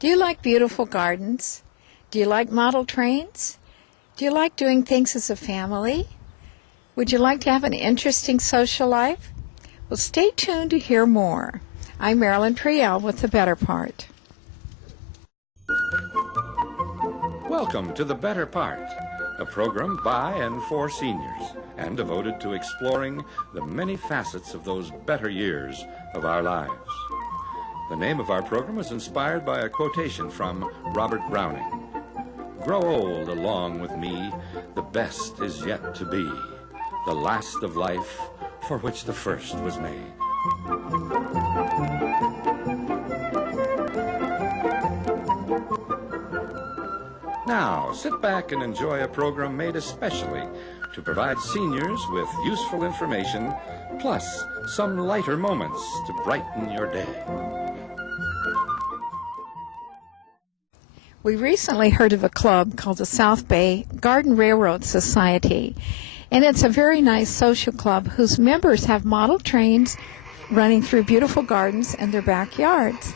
Do you like beautiful gardens? Do you like model trains? Do you like doing things as a family? Would you like to have an interesting social life? Well, stay tuned to hear more. I'm Marilyn Triel with The Better Part. Welcome to The Better Part, a program by and for seniors and devoted to exploring the many facets of those better years of our lives. The name of our program was inspired by a quotation from Robert Browning. Grow old along with me, the best is yet to be, the last of life for which the first was made. Now, sit back and enjoy a program made especially to provide seniors with useful information, plus some lighter moments to brighten your day. We recently heard of a club called the South Bay Garden Railroad Society, and it's a very nice social club whose members have model trains running through beautiful gardens in their backyards.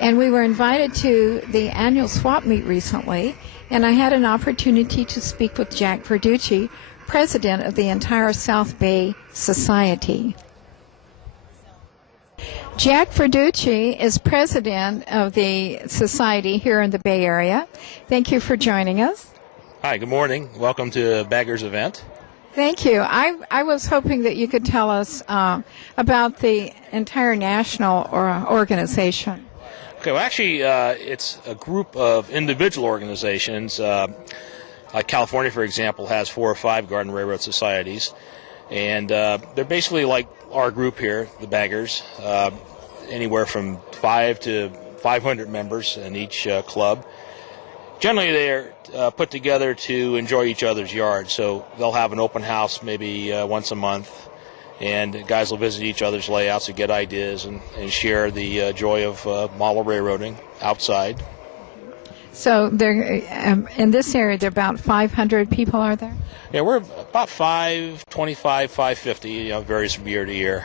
And we were invited to the annual swap meet recently, and I had an opportunity to speak with Jack Verducci, president of the entire South Bay Society. Jack Verducci is president of the society here in the Bay Area. Thank you for joining us. Hi, good morning. Welcome to Bagger's event. Thank you. I was hoping that you could tell us about the entire national organization. Okay, well, actually, it's a group of individual organizations. Like California, for example, has 4 or 5 garden railroad societies. And they're basically like our group here, the Baggers, anywhere from 5 to 500 members in each club. Generally, they're put together to enjoy each other's yards. So they'll have an open house maybe once a month, and guys will visit each other's layouts to get ideas and share the joy of model railroading outside. So there, in this area, there are about 500 people, are there? Yeah, we're about 525, 550, varies from year to year.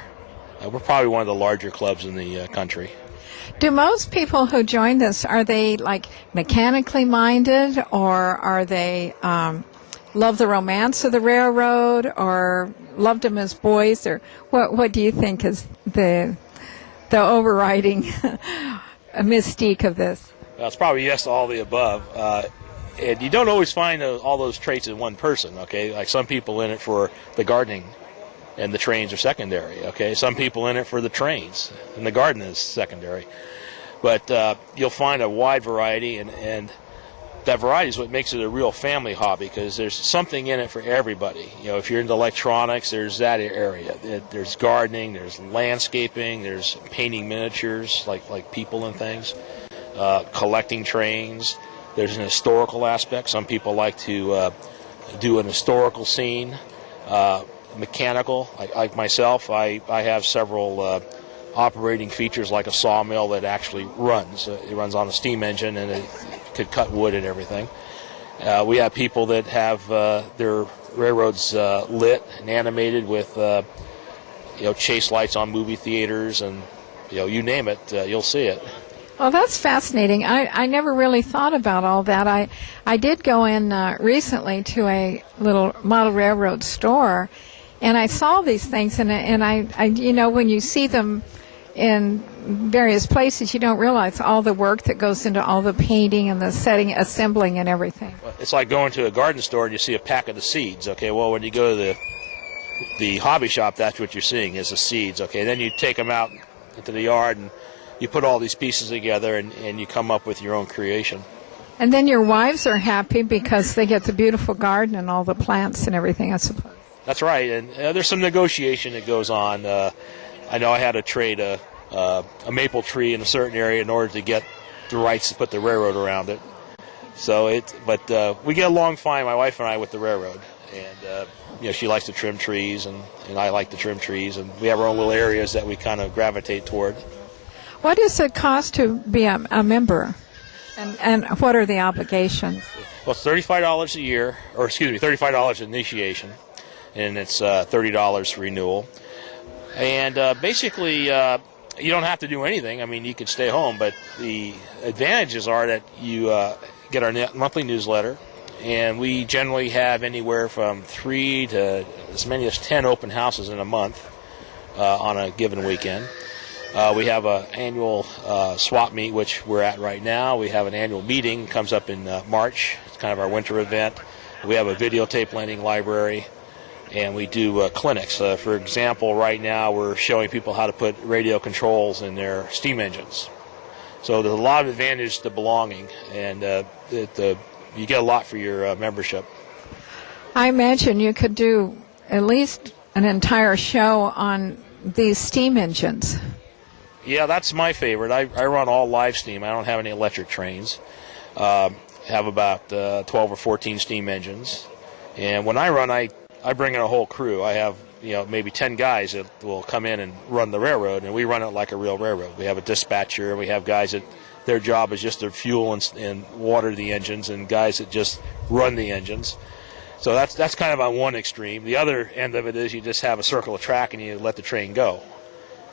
We're probably one of the larger clubs in the country. Do most people who join this, are they like mechanically minded, or are they love the romance of the railroad, or loved them as boys, or what do you think is the overriding mystique of this? It's probably yes to all the above. And you don't always find all those traits in one person, okay? Like some people in it for the gardening and the trains are secondary, okay? Some people in it for the trains and the garden is secondary. But you'll find a wide variety, and that variety is what makes it a real family hobby, because there's something in it for everybody. If you're into electronics, there's that area. There's gardening, there's landscaping, there's painting miniatures like people and things. Collecting trains. There's an historical aspect. Some people like to do an historical scene. Mechanical, like myself, I have several operating features, like a sawmill that actually runs. It runs on a steam engine, and it could cut wood and everything. We have people that have their railroads lit and animated with chase lights on movie theaters, and you name it, you'll see it. Well, that's fascinating. I never really thought about all that. I did go in recently to a little model railroad store, and I saw these things, and I when you see them in various places, you don't realize all the work that goes into all the painting and the setting, assembling, and everything. It's like going to a garden store and you see a packet of seeds. Okay, well, when you go to the hobby shop, that's what you're seeing is the seeds. Okay, then you take them out into the yard and you put all these pieces together, and you come up with your own creation. And then your wives are happy because they get the beautiful garden and all the plants and everything, I suppose. That's right, and there's some negotiation that goes on. I know I had to trade a maple tree in a certain area in order to get the rights to put the railroad around it. But we get along fine, my wife and I, with the railroad. And she likes to trim trees, and I like to trim trees, and we have our own little areas that we kind of gravitate toward. What does it cost to be a member, and what are the obligations? Well, it's $35 a year, or excuse me, $35 initiation, and it's $30 renewal. And basically, you don't have to do anything. I mean, you could stay home, but the advantages are that you get our monthly newsletter, and we generally have anywhere from 3 to as many as 10 open houses in a month on a given weekend. We have an annual swap meet, which we're at right now. We have an annual meeting, comes up in March. It's kind of our winter event. We have a videotape lending library, and we do clinics. For example, right now we're showing people how to put radio controls in their steam engines. So there's a lot of advantage to belonging, and you get a lot for your membership. I imagine you could do at least an entire show on these steam engines. Yeah, that's my favorite. I run all live steam. I don't have any electric trains. Have about 12 or 14 steam engines. And when I run, I bring in a whole crew. I have maybe 10 guys that will come in and run the railroad, and we run it like a real railroad. We have a dispatcher, and we have guys that their job is just to fuel and water the engines, and guys that just run the engines. So that's kind of on one extreme. The other end of it is you just have a circle of track and you let the train go.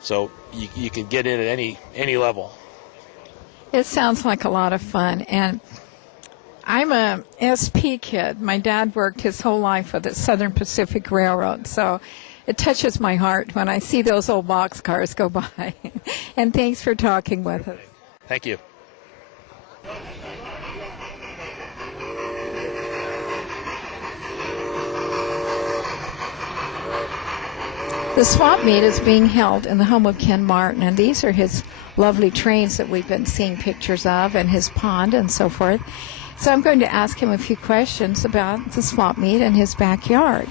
So you can get in at any level. It sounds like a lot of fun. And I'm a SP kid. My dad worked his whole life for the Southern Pacific Railroad. So it touches my heart when I see those old boxcars go by. And thanks for talking with us. Thank you. The swap meet is being held in the home of Ken Martin, and these are his lovely trains that we've been seeing pictures of, and his pond and so forth. So I'm going to ask him a few questions about the swap meet and his backyard.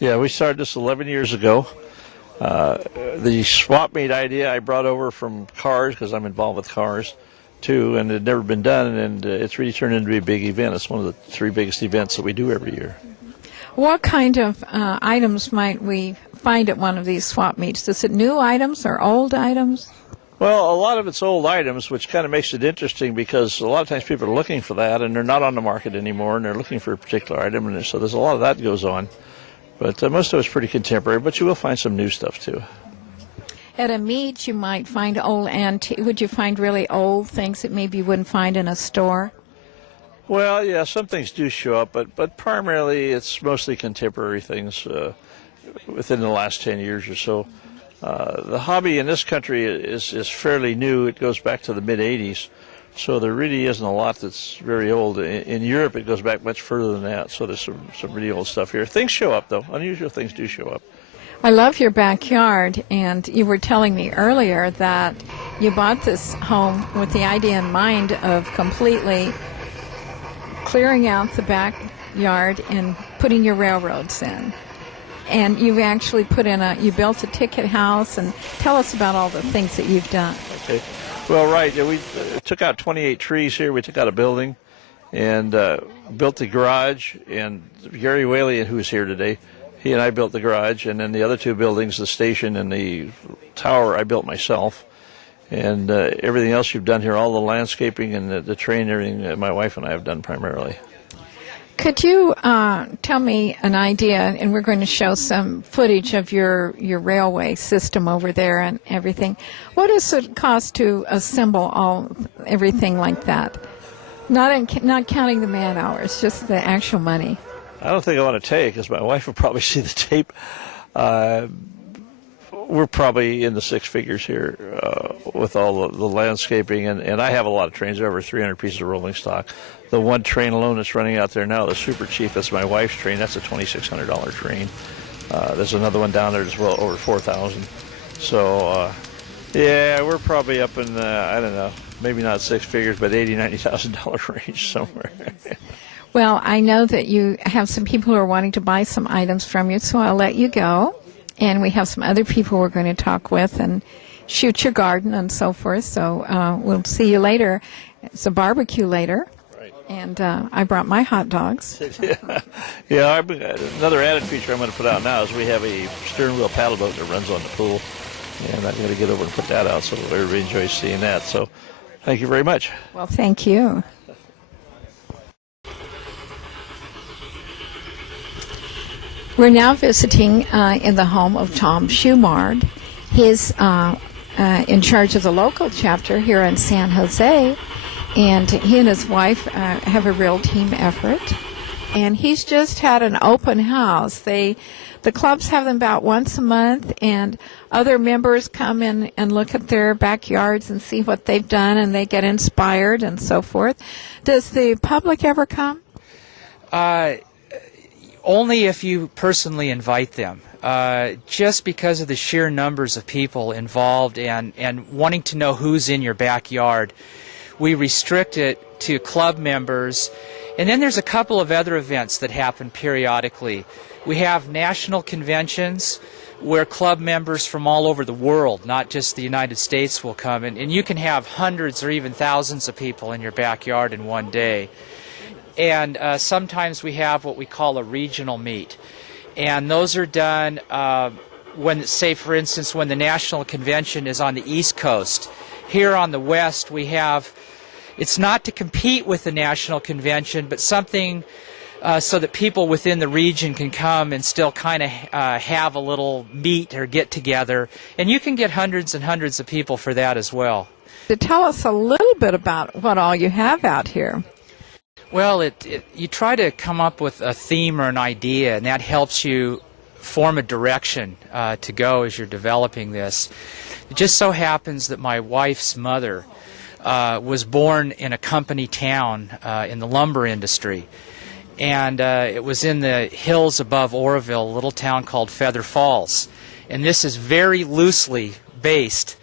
Yeah, we started this 11 years ago. The swap meet idea I brought over from cars, because I'm involved with cars too, and it had never been done, and it's really turned into a big event. It's one of the 3 biggest events that we do every year. What kind of items might we find at one of these swap meets? Is it new items or old items? Well, a lot of it's old items, which kind of makes it interesting because a lot of times people are looking for that, and they're not on the market anymore, and they're looking for a particular item, and so there's a lot of that goes on. But most of it's pretty contemporary, but you will find some new stuff too. At a meet, you might find old antique. Would you find really old things that maybe you wouldn't find in a store? Well, yeah, some things do show up, but primarily it's mostly contemporary things within the last 10 years or so. The hobby in this country is fairly new. It goes back to the mid-'80s, so there really isn't a lot that's very old. In Europe, it goes back much further than that, so there's some really old stuff here. Things show up, though. Unusual things do show up. I love your backyard, and you were telling me earlier that you bought this home with the idea in mind of completely clearing out the backyard and putting your railroads in. And you've actually you built a ticket house, and tell us about all the things that you've done. Okay. Well, right. We took out 28 trees here. We took out a building and built the garage. And Gary Whaley, who's here today, he and I built the garage. And then the other 2 buildings, the station and the tower, I built myself. And everything else you've done here, all the landscaping and the train and everything, my wife and I have done primarily. Could you tell me an idea, and we're going to show some footage of your railway system over there and everything. What does it cost to assemble everything like that? Not counting the man hours, just the actual money. I don't think I want to tell you because my wife will probably see the tape. We're probably in the 6 figures here with all the landscaping, and I have a lot of trains, over 300 pieces of rolling stock. The one train alone that's running out there now, the Super Chief, that's my wife's train. That's a $2,600 train. There's another one down there as well, over $4,000. So, yeah, we're probably up in, I don't know, maybe not 6 figures, but $80,000, $90,000 range somewhere. Well, I know that you have some people who are wanting to buy some items from you, so I'll let you go. And we have some other people we're going to talk with and shoot your garden and so forth. So we'll see you later. It's a barbecue later. Right. And I brought my hot dogs. Yeah, another added feature I'm going to put out now is we have a stern wheel paddle boat that runs on the pool. And I'm going to get over and put that out so everybody enjoys seeing that. So thank you very much. Well, thank you. We're now visiting in the home of Tom Schumard. He's in charge of the local chapter here in San Jose, and he and his wife have a real team effort. And he's just had an open house. The clubs have them about once a month, and other members come in and look at their backyards and see what they've done, and they get inspired and so forth. Does the public ever come? Only if you personally invite them. Just because of the sheer numbers of people involved and wanting to know who's in your backyard, we restrict it to club members. And then there's a couple of other events that happen periodically. We have national conventions where club members from all over the world, not just the United States, will come. And you can have hundreds or even thousands of people in your backyard in one day. And sometimes we have what we call a regional meet. And those are done when, say, for instance, when the national convention is on the East Coast. Here on the West, we have, it's not to compete with the national convention, but something so that people within the region can come and still kind of have a little meet or get together. And you can get hundreds and hundreds of people for that as well. To tell us a little bit about what all you have out here. Well, you try to come up with a theme or an idea, and that helps you form a direction to go as you're developing this. It just so happens that my wife's mother was born in a company town in the lumber industry. And it was in the hills above Oroville, a little town called Feather Falls. And this is very loosely based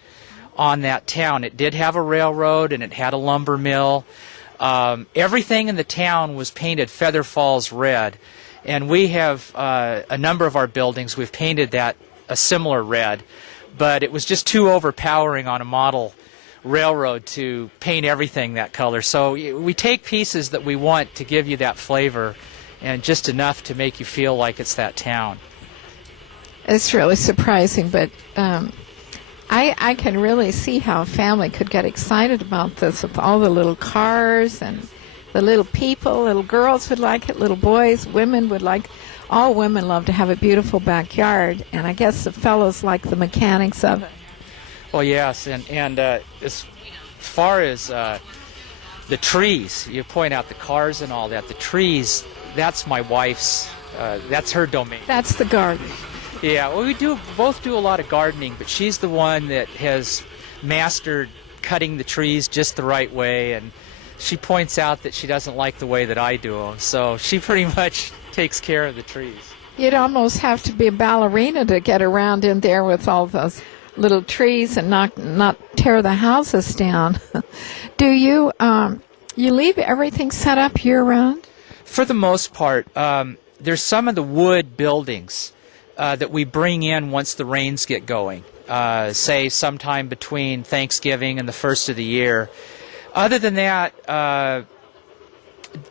on that town. It did have a railroad, and it had a lumber mill. Everything in the town was painted Feather Falls red. And we have a number of our buildings, we've painted that a similar red. But it was just too overpowering on a model railroad to paint everything that color. So we take pieces that we want to give you that flavor, and just enough to make you feel like it's that town. It's really surprising, but I can really see how a family could get excited about this with all the little cars and the little people. Little girls would like it, little boys, women would like. All women love to have a beautiful backyard, and I guess the fellows like the mechanics of it. Well, yes, and as far as the trees, you point out the cars and all that, the trees, that's my wife's, that's her domain. That's the garden. Yeah, well, we both do a lot of gardening, but she's the one that has mastered cutting the trees just the right way, and she points out that she doesn't like the way that I do them, so she pretty much takes care of the trees. You'd almost have to be a ballerina to get around in there with all those little trees and not tear the houses down. Do you you leave everything set up year-round? For the most part. There's some of the wood buildings that we bring in once the rains get going, say sometime between Thanksgiving and the first of the year. Other than that,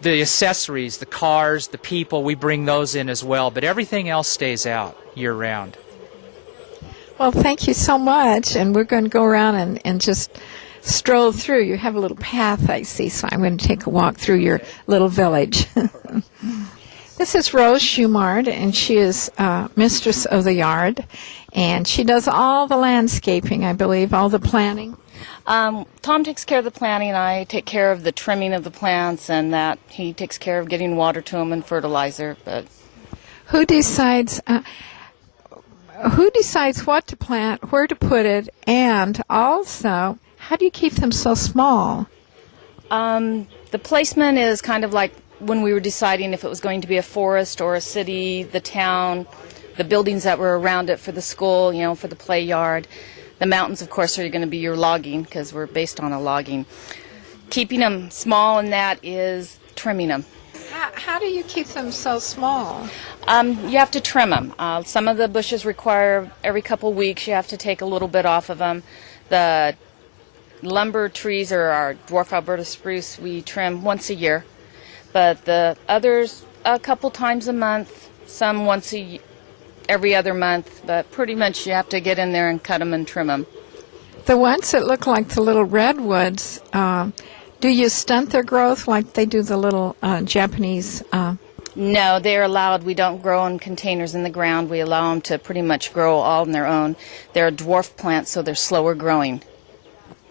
the accessories, the cars, the people, we bring those in as well, but everything else stays out year-round. Well, thank you so much, and we're going to go around and just stroll through. You have a little path, I see, so I'm going to take a walk through your little village. This is Rose Schumard, and she is mistress of the yard, and she does all the landscaping, I believe, all the planting. Tom takes care of the planting, and I take care of the trimming of the plants, and that he takes care of getting water to them and fertilizer. But who decides what to plant, where to put it, and also how do you keep them so small? The placement is kind of like when we were deciding if it was going to be a forest or a city, the town, the buildings that were around it for the school, you know, for the play yard. The mountains, of course, are going to be your logging because we're based on a logging. Keeping them small in that is trimming them. How do you keep them so small? You have to trim them. Some of the bushes require every couple weeks you have to take a little bit off of them. The lumber trees or our dwarf Alberta spruce we trim once a year. But the others a couple times a month, some every other month, but pretty much you have to get in there and cut them and trim them. The ones that look like the little redwoods, do you stunt their growth like they do the little Japanese No, they're allowed. We don't grow in containers in the ground. We allow them to pretty much grow all on their own. They're dwarf plants, so they're slower growing.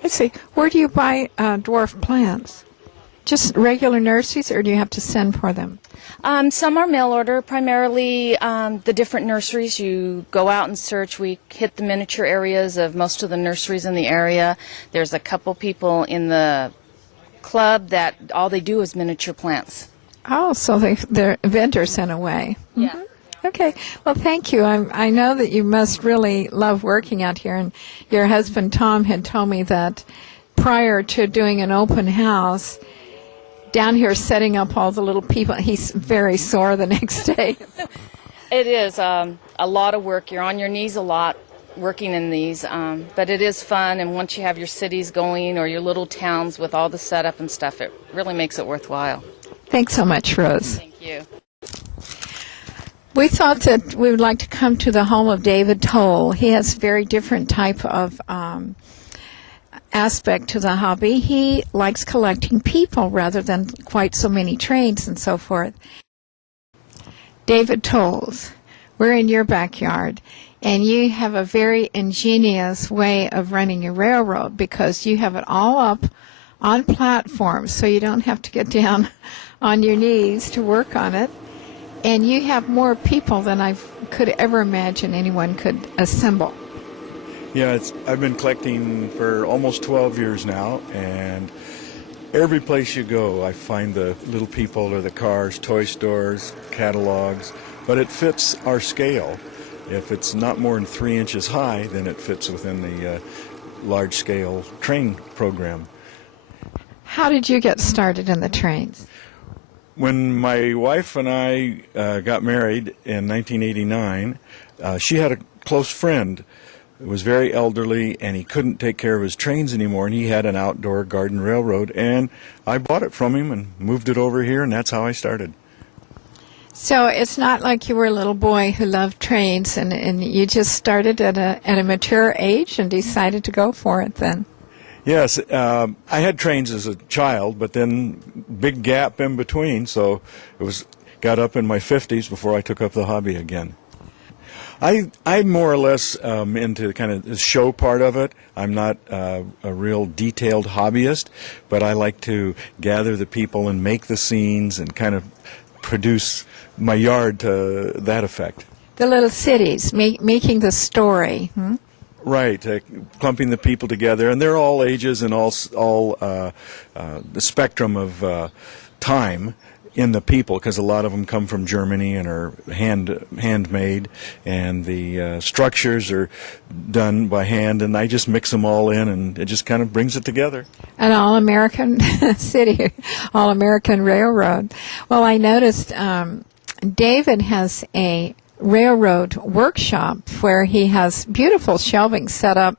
I see. Where do you buy dwarf plants? Just regular nurseries, or do you have to send for them? Some are mail order, primarily the different nurseries. You go out and search. We hit the miniature areas of most of the nurseries in the area. There's a couple people in the club that all they do is miniature plants. Oh, so they're vendors in a way. Yeah. Mm-hmm. Okay. Well, thank you. I know that you must really love working out here, and your husband Tom had told me that prior to doing an open house, down here setting up all the little people, he's very sore the next day. It is a lot of work. You're on your knees a lot working in these, but it is fun, and once you have your cities going or your little towns with all the setup and stuff, it really makes it worthwhile. Thanks so much, Rose. Thank you. We thought that we would like to come to the home of David Toll. He has a very different type of aspect to the hobby. He likes collecting people rather than quite so many trains and so forth. David Tolls, we're in your backyard, and you have a very ingenious way of running your railroad because you have it all up on platforms so you don't have to get down on your knees to work on it. And you have more people than I could ever imagine anyone could assemble. Yeah, I've been collecting for almost 12 years now, and every place you go, I find the little people or the cars, toy stores, catalogs, but it fits our scale. If it's not more than 3 inches high, then it fits within the large-scale train program. How did you get started in the trains? When my wife and I got married in 1989, she had a close friend who was very elderly, and he couldn't take care of his trains anymore, and he had an outdoor garden railroad, and I bought it from him and moved it over here, and that's how I started. So it's not like you were a little boy who loved trains, and you just started at a mature age and decided to go for it then. Yes, I had trains as a child, but then big gap in between, so got up in my 50s before I took up the hobby again. I'm more or less into kind of the show part of it. I'm not a real detailed hobbyist, but I like to gather the people and make the scenes and kind of produce my yard to that effect. The little cities, making the story. Right, clumping the people together, and they're all ages and all the spectrum of time in the people, because a lot of them come from Germany and are handmade, and the structures are done by hand, and I just mix them all in, and it just kind of brings it together. An all-American city, all-American railroad. Well, I noticed David has a railroad workshop where he has beautiful shelving set up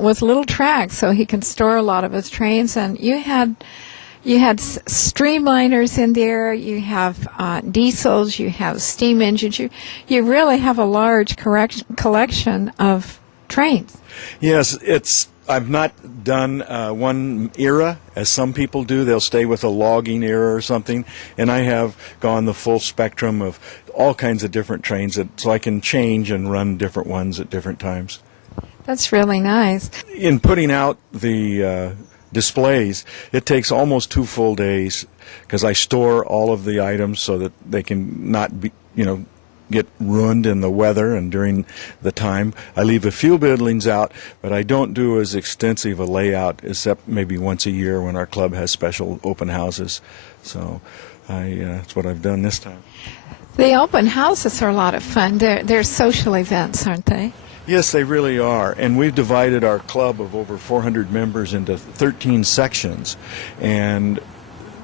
with little tracks so he can store a lot of his trains, and you had streamliners in there, you have diesels, you have steam engines, you really have a large collection of trains. Yes, I've not done one era, as some people do. They'll stay with a logging era or something, and I have gone the full spectrum of all kinds of different trains, so I can change and run different ones at different times. That's really nice. In putting out the displays, it takes almost 2 full days because I store all of the items so that they can not be, get ruined in the weather and during the time. I leave a few buildings out, but I don't do as extensive a layout except maybe once a year when our club has special open houses. So that's what I've done this time. The open houses are a lot of fun. They're social events, aren't they? Yes, they really are. And we've divided our club of over 400 members into 13 sections. And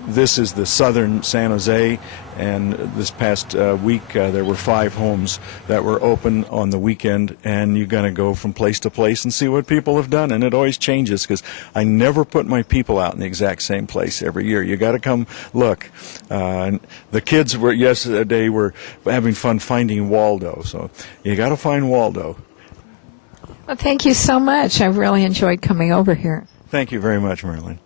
this is the southern San Jose. And this past week, there were 5 homes that were open on the weekend. And you're going to go from place to place and see what people have done. And it always changes because I never put my people out in the exact same place every year. You got to come look. And the kids yesterday were having fun finding Waldo. So you got to find Waldo. Well, thank you so much. I've really enjoyed coming over here. Thank you very much, Marilyn.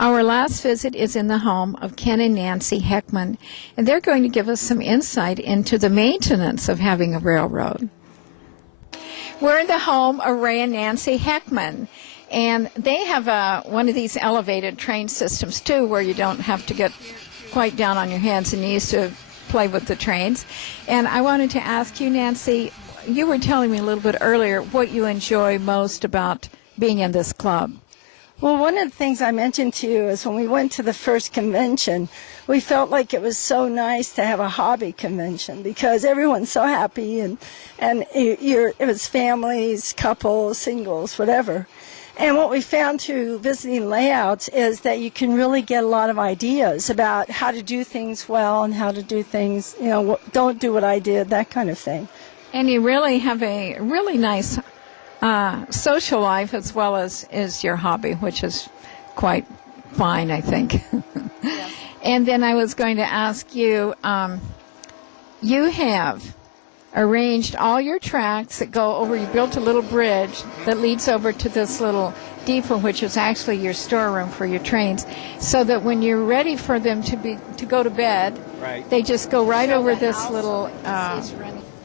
Our last visit is in the home of Ken and Nancy Heckman, and they're going to give us some insight into the maintenance of having a railroad. We're in the home of Ray and Nancy Heckman, and they have one of these elevated train systems, too, where you don't have to get quite down on your hands and knees to play with the trains. And I wanted to ask you, Nancy, you were telling me a little bit earlier what you enjoy most about being in this club. Well, one of the things I mentioned to you is when we went to the first convention, we felt like it was so nice to have a hobby convention because everyone's so happy and it was families, couples, singles, whatever. And what we found through visiting layouts is that you can really get a lot of ideas about how to do things well and how to do things, don't do what I did, that kind of thing. And you really have a really nice social life as well as your hobby, which is quite fine, I think. Yeah. And then I was going to ask you, you have arranged all your tracks that go over, you built a little bridge that leads over to this little depot, which is actually your storeroom for your trains, so that when you're ready for them to go to bed, right, they just go right over this little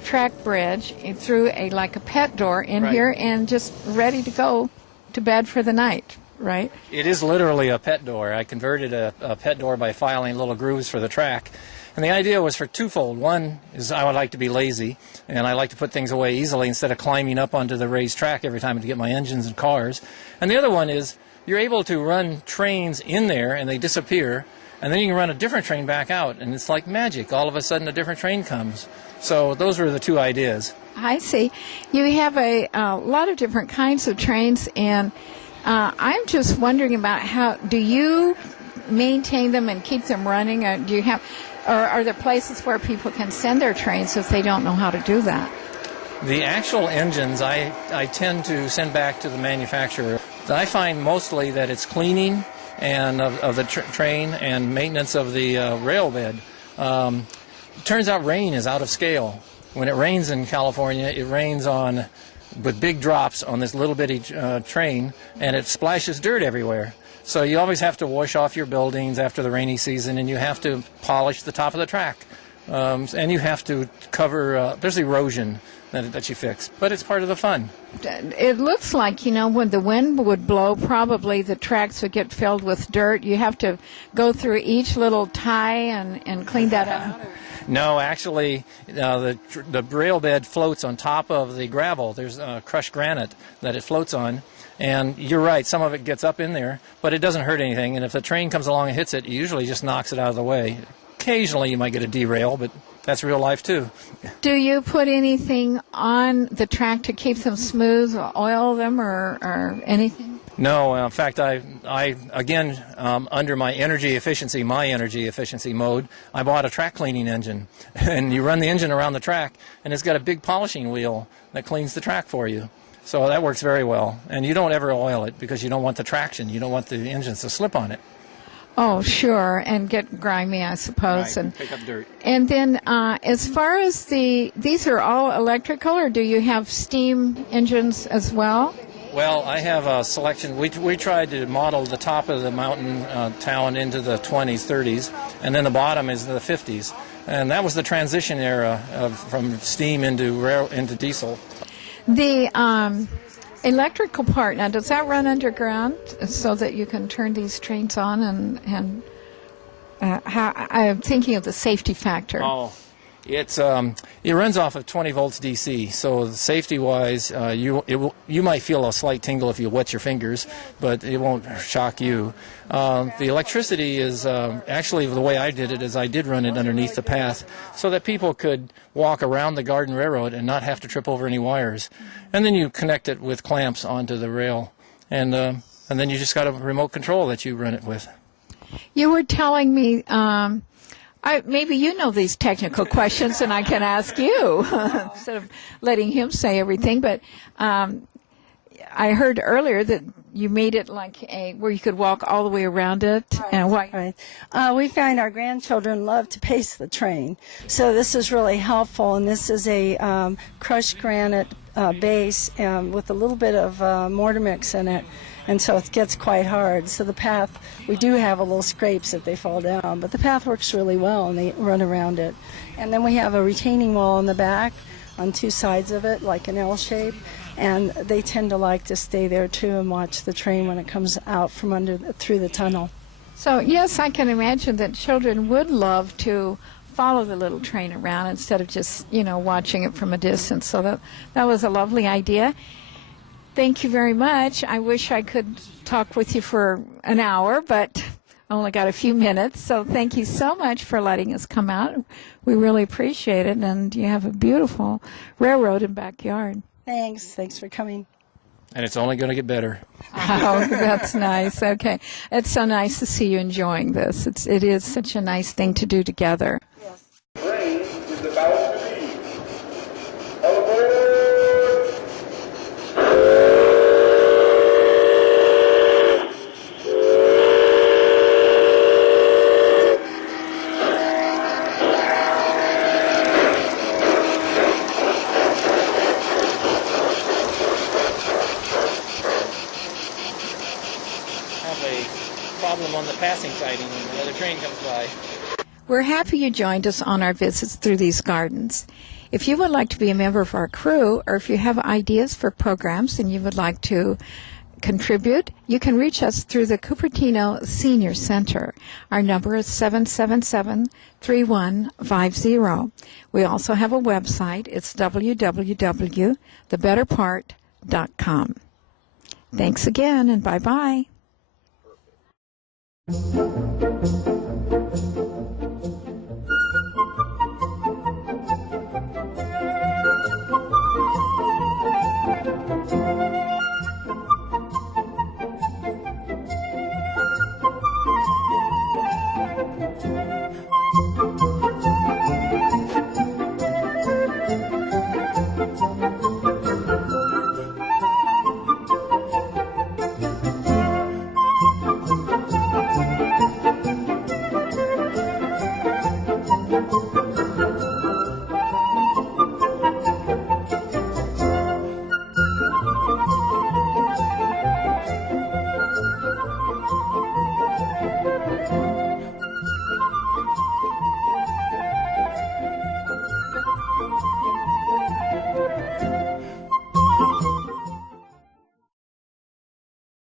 track bridge through a pet door in here and just ready to go to bed for the night, right? It is literally a pet door. I converted a pet door by filing little grooves for the track. And the idea was for twofold. One is I would like to be lazy, and I like to put things away easily instead of climbing up onto the raised track every time to get my engines and cars. And the other one is you're able to run trains in there and they disappear, and then you can run a different train back out, and it's like magic. All of a sudden a different train comes. So those were the two ideas. I see. You have a lot of different kinds of trains, and I'm just wondering about how do you maintain them and keep them running? Or are there places where people can send their trains if they don't know how to do that? The actual engines I tend to send back to the manufacturer. I find mostly that it's cleaning and of the train and maintenance of the rail bed. It turns out rain is out of scale. When it rains in California, it rains with big drops on this little bitty train, and it splashes dirt everywhere. So you always have to wash off your buildings after the rainy season, and you have to polish the top of the track. And you have to cover, there's erosion that you fix, but it's part of the fun. It looks like, when the wind would blow, probably the tracks would get filled with dirt. You have to go through each little tie and clean that up. No, actually, the rail bed floats on top of the gravel. There's crushed granite that it floats on. And you're right, some of it gets up in there, but it doesn't hurt anything. And if the train comes along and hits it, it usually just knocks it out of the way. Occasionally you might get a derail, but that's real life too. Do you put anything on the track to keep them smooth, or oil them, or anything? No, in fact, I again, under my energy efficiency mode, I bought a track cleaning engine. And you run the engine around the track, and it's got a big polishing wheel that cleans the track for you. So that works very well. And you don't ever oil it because you don't want the traction. You don't want the engines to slip on it. Oh, sure, and get grimy, I suppose. Right, and pick up dirt. And then as far as these are all electrical, or do you have steam engines as well? Well, I have a selection. We tried to model the top of the mountain town into the 20s, 30s, and then the bottom is the 50s. And that was the transition era from steam into diesel. The electrical part, now, does that run underground so that you can turn these trains on? And I'm thinking of the safety factor. Oh, it runs off of 20 volts DC, so safety-wise, you might feel a slight tingle if you wet your fingers, but it won't shock you. The electricity is actually, the way I did it is I did run it underneath the path so that people could walk around the Garden Railroad and not have to trip over any wires. And then you connect it with clamps onto the rail, and then you just got a remote control that you run it with. You were telling me, maybe you know these technical questions and I can ask you instead of letting him say everything, but I heard earlier that you made it like where you could walk all the way around it. Right. And why? Right. We find our grandchildren love to pace the train, so this is really helpful. And this is a crushed granite base with a little bit of mortar mix in it, and so it gets quite hard. So the path, we do have a little scrapes if they fall down, but the path works really well and they run around it. And then we have a retaining wall in the back on two sides of it, like an L shape, and they tend to like to stay there too and watch the train when it comes out from through the tunnel. So, yes, I can imagine that children would love to follow the little train around instead of just, watching it from a distance. So that was a lovely idea. Thank you very much. I wish I could talk with you for an hour, but I only got a few minutes. So thank you so much for letting us come out. We really appreciate it, and you have a beautiful railroad and backyard. Thanks for coming. And it's only going to get better. Oh, that's nice. Okay. It's so nice to see you enjoying this. It is such a nice thing to do together. Train is about to leave. All aboard! Problem on the passing siding when another train comes by. We're happy you joined us on our visits through these gardens. If you would like to be a member of our crew, or if you have ideas for programs and you would like to contribute, you can reach us through the Cupertino Senior Center. Our number is 777-3150. We also have a website. It's www.thebetterpart.com. Thanks again, and bye-bye.